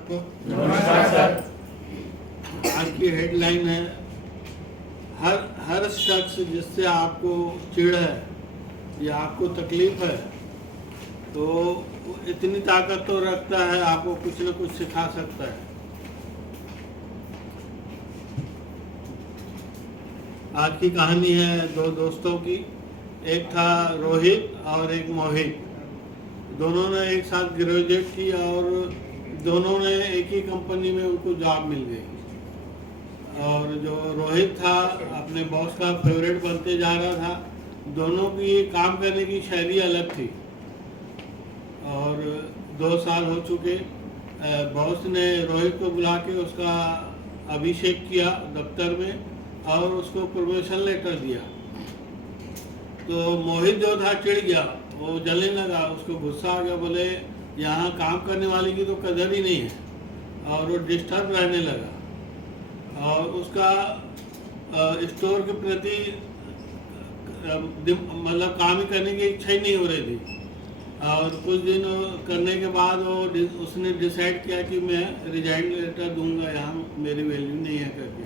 आपको। नमस्कार सर। आज की हेडलाइन है, हर शख्स जिससे आपको चिढ़ है या आपको तकलीफ है तो वो इतनी ताकत तो रखता है, आपको कुछ न कुछ सिखा सकता है। आज की कहानी है दो दोस्तों की। एक था रोहित और एक मोहित। दोनों ने एक साथ ग्रेजुएट किया और दोनों ने एक ही कंपनी में उनको जॉब मिल गई। और जो रोहित था अपने बॉस का फेवरेट बनते जा रहा था। दोनों की काम करने की शैली अलग थी और 2 साल हो चुके। बॉस ने रोहित को बुला के उसका अभिषेक किया दफ्तर में और उसको प्रमोशन लेटर दिया। तो मोहित जो था चिढ़ गया, वो जलने लगा, उसको गुस्सा आ गया। बोले यहाँ काम करने वाले की तो कदर ही नहीं है। और वो डिस्टर्ब रहने लगा और उसका स्टोर के प्रति मतलब काम ही करने की इच्छा ही नहीं हो रही थी। और कुछ दिन करने के बाद उसने डिसाइड किया कि मैं रिजाइन लेटर दूंगा, यहाँ मेरी वैल्यू नहीं है करके।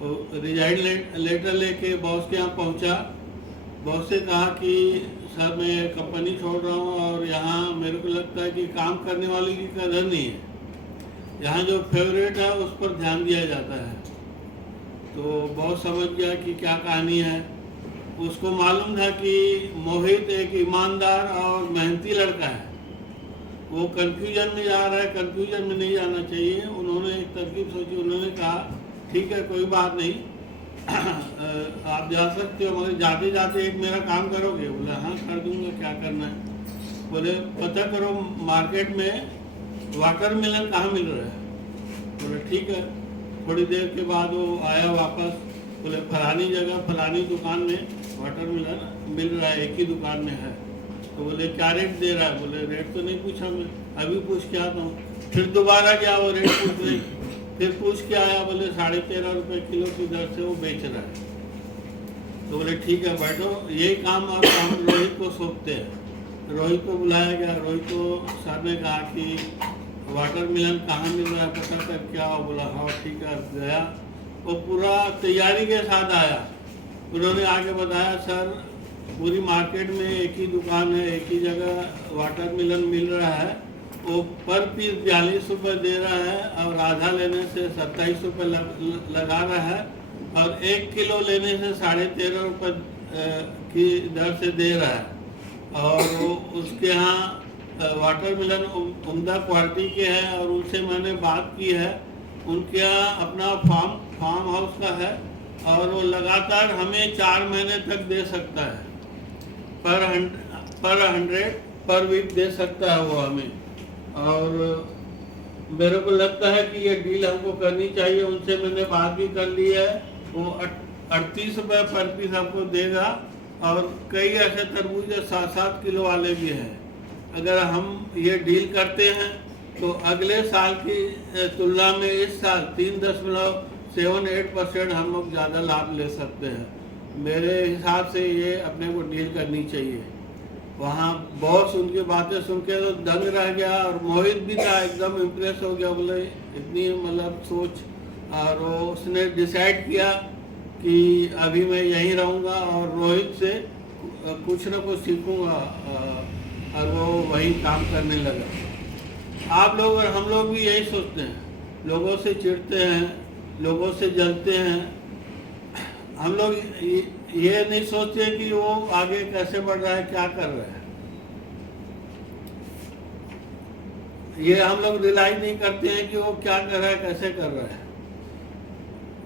वो रिजाइन लेटर लेके बॉस के यहाँ पहुँचा। बॉस से कहा कि सर मैं कंपनी छोड़ रहा हूँ और यहाँ मेरे को लगता है कि काम करने वाले की कदर नहीं है। यहाँ जो फेवरेट है उस पर ध्यान दिया जाता है। तो बॉस समझ गया कि क्या कहानी है। उसको मालूम था कि मोहित एक ईमानदार और मेहनती लड़का है। वो कंफ्यूजन में जा रहा है, कंफ्यूजन में नहीं जाना चाहिए। उन्होंने एक तरकीब सोची। उन्होंने कहा ठीक है कोई बात नहीं, आप जा सकते हो, मगर जाते जाते एक मेरा काम करोगे? बोले हाँ कर दूंगा, क्या करना है? बोले पता करो मार्केट में वाटरमेलन कहाँ मिल रहा है। बोले ठीक है। थोड़ी देर के बाद वो आया वापस। बोले फलानी जगह फलानी दुकान में वाटरमेलन मिल रहा है, एक ही दुकान में है। तो बोले क्या रेट दे रहा है? बोले रेट तो नहीं पूछा, मैं अभी पूछ के आता हूँ। फिर दोबारा गया, वो रेट पूछने। फिर पूछ के आया, बोले 13.5 रुपये किलो की दर से वो बेच रहा है। तो बोले ठीक है बैठो, यही काम अब हम रोहित को सौंपते हैं। रोहित को बुलाया गया। रोहित को सर ने कहा कि वाटरमेलन कहाँ मिल रहा है पता कर क्या हो। बोला हाँ ठीक है। गया, वो पूरा तैयारी के साथ आया। उन्होंने आगे बताया सर पूरी मार्केट में एक ही दुकान है, एक ही जगह वाटरमेलन मिल रहा है। वो पर पीस 42 रुपये दे रहा है और आधा लेने से 27 रुपये लगा रहा है और 1 किलो लेने से 13.5 रुपये की दर से दे रहा है। और वो उसके यहाँ वाटरमेलन उम्दा क्वालिटी के हैं और उनसे मैंने बात की है। उनके यहाँ अपना फार्म हाउस का है और वो लगातार हमें 4 महीने तक दे सकता है। पर 100 पर वीक दे सकता है वो हमें। और मेरे को लगता है कि ये डील हमको करनी चाहिए। उनसे मैंने बात भी कर ली है। वो 38 रुपये पर पीस हमको देगा और कई ऐसे तरबूज 7-7 किलो वाले भी हैं। अगर हम ये डील करते हैं तो अगले साल की तुलना में इस साल 3.78% हम लोग ज़्यादा लाभ ले सकते हैं। मेरे हिसाब से ये अपने को डील करनी चाहिए। वहाँ बॉस उनकी बातें सुन के तो दंग रह गया और मोहित भी था, एकदम इम्प्रेस हो गया। बोले इतनी मतलब सोच। और उसने डिसाइड किया कि अभी मैं यहीं रहूँगा और रोहित से कुछ न कुछ सीखूँगा और वो वहीं काम करने लगा। आप लोग और हम लोग भी यही सोचते हैं, लोगों से चिढ़ते हैं, लोगों से जलते हैं। हम लोग ये नहीं सोचते कि वो आगे कैसे बढ़ रहा है, क्या कर रहा है। ये हम लोग रियलाइज नहीं करते हैं कि वो क्या कर रहा है, कैसे कर रहा है।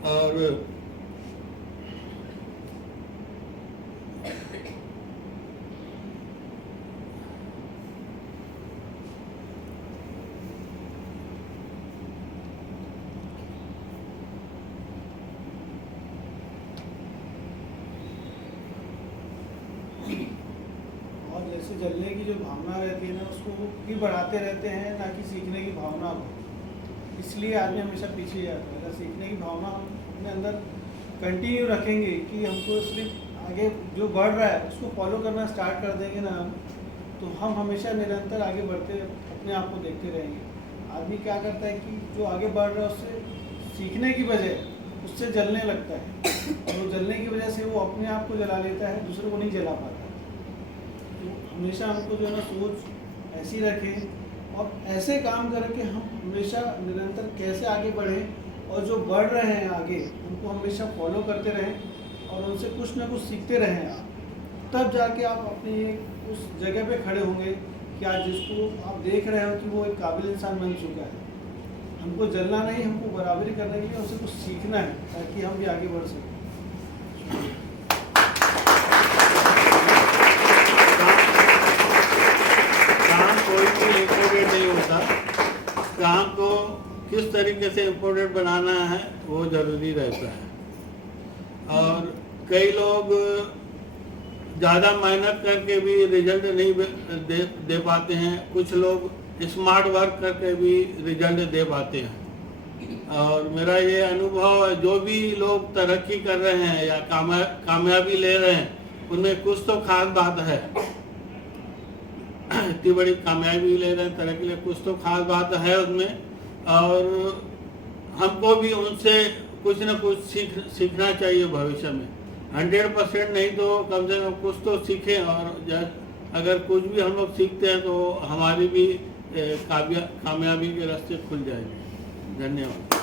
और जैसे जलने की जो भावना रहती है ना, उसको वो भी बढ़ाते रहते हैं, ना कि सीखने की भावना हो। इसलिए आदमी हमेशा पीछे जाता है। अगर सीखने की भावना हम अपने अंदर कंटिन्यू रखेंगे कि हमको सिर्फ आगे जो बढ़ रहा है उसको फॉलो करना स्टार्ट कर देंगे ना हम, तो हम हमेशा निरंतर आगे बढ़ते अपने आप को देखते रहेंगे। आदमी क्या करता है कि जो आगे बढ़ रहा है उससे सीखने की बजाय उससे जलने लगता है, और वो जलने की वजह से वो अपने आप को जला लेता है, दूसरे को नहीं जला पाता। तो हमेशा हमको जो है ना सोच ऐसी रखें और ऐसे काम करें कि हम हमेशा निरंतर कैसे आगे बढ़ें, और जो बढ़ रहे हैं आगे उनको हमेशा फॉलो करते रहें और उनसे कुछ ना कुछ सीखते रहें आप, तब जाके आप अपनी उस जगह पे खड़े होंगे कि आज जिसको आप देख रहे हो कि वो एक काबिल इंसान बन चुका है। हमको जलना नहीं, हमको बराबरी करने के लिए उसे कुछ सीखना है ताकि हम भी आगे बढ़ सकें। काम कोई भी इम्पोर्टेंट नहीं होता, काम को किस तरीके से इम्पोर्टेंट बनाना है वो ज़रूरी रहता है। और कई लोग ज़्यादा मेहनत करके भी रिजल्ट नहीं दे पाते हैं, कुछ लोग स्मार्ट वर्क करके भी रिजल्ट दे पाते हैं। और मेरा ये अनुभव है, जो भी लोग तरक्की कर रहे हैं या कामयाबी ले रहे हैं उनमें कुछ तो खास बात है। इतनी बड़ी कामयाबी ले रहे हैं, तरक्की ले, कुछ तो खास बात है उनमें, और हमको भी उनसे कुछ ना कुछ सीखना चाहिए भविष्य में। 100% नहीं तो कम से कम कुछ तो सीखें, और अगर कुछ भी हम लोग सीखते हैं तो हमारी भी कामयाबी के रास्ते खुल जाएंगे। धन्यवाद।